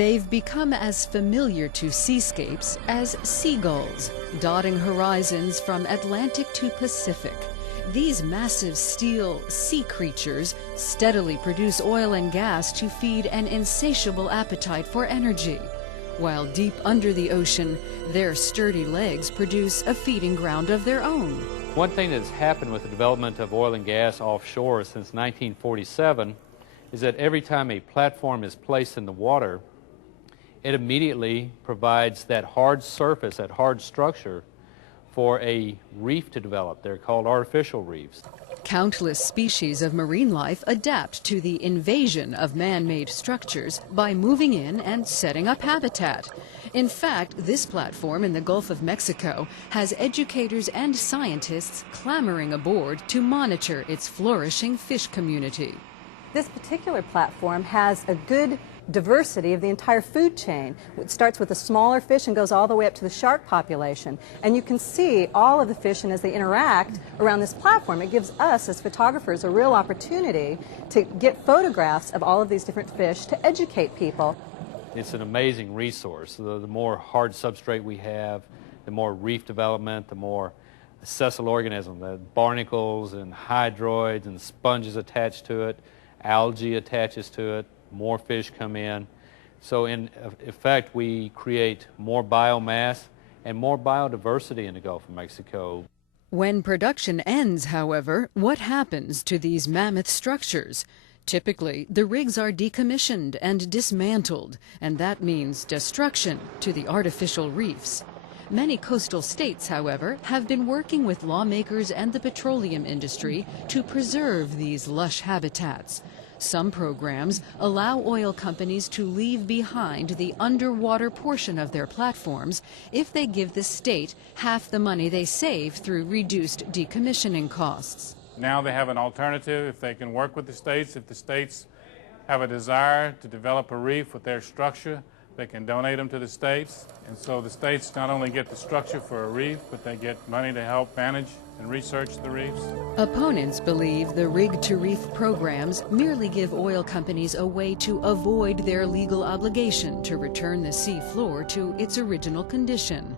They've become as familiar to seascapes as seagulls, dotting horizons from Atlantic to Pacific. These massive steel sea creatures steadily produce oil and gas to feed an insatiable appetite for energy, while deep under the ocean, their sturdy legs produce a feeding ground of their own. One thing that's happened with the development of oil and gas offshore since 1947 is that every time a platform is placed in the water, it immediately provides that hard surface, that hard structure for a reef to develop. They're called artificial reefs. Countless species of marine life adapt to the invasion of man-made structures by moving in and setting up habitat. In fact, this platform in the Gulf of Mexico has educators and scientists clamoring aboard to monitor its flourishing fish community. This particular platform has a good diversity of the entire food chain. It starts with the smaller fish and goes all the way up to the shark population. And you can see all of the fish, and as they interact around this platform, it gives us as photographers a real opportunity to get photographs of all of these different fish to educate people. It's an amazing resource. The more hard substrate we have, the more reef development, the more sessile organism, the barnacles and hydroids and sponges attached to it, algae attaches to it, more fish come in. So in effect, we create more biomass and more biodiversity in the Gulf of Mexico. When production ends, however, what happens to these mammoth structures? Typically, the rigs are decommissioned and dismantled, and that means destruction to the artificial reefs. Many coastal states, however, have been working with lawmakers and the petroleum industry to preserve these lush habitats. Some programs allow oil companies to leave behind the underwater portion of their platforms if they give the state half the money they save through reduced decommissioning costs. Now they have an alternative if they can work with the states. If the states have a desire to develop a reef with their structure, they can donate them to the states. And so the states not only get the structure for a reef, but they get money to help manage and research the reefs. Opponents believe the rig-to-reef programs merely give oil companies a way to avoid their legal obligation to return the sea floor to its original condition.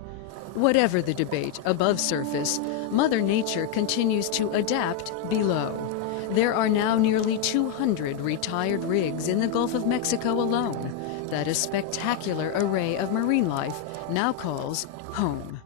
Whatever the debate above surface, Mother Nature continues to adapt below. There are now nearly 200 retired rigs in the Gulf of Mexico alone that a spectacular array of marine life now calls home.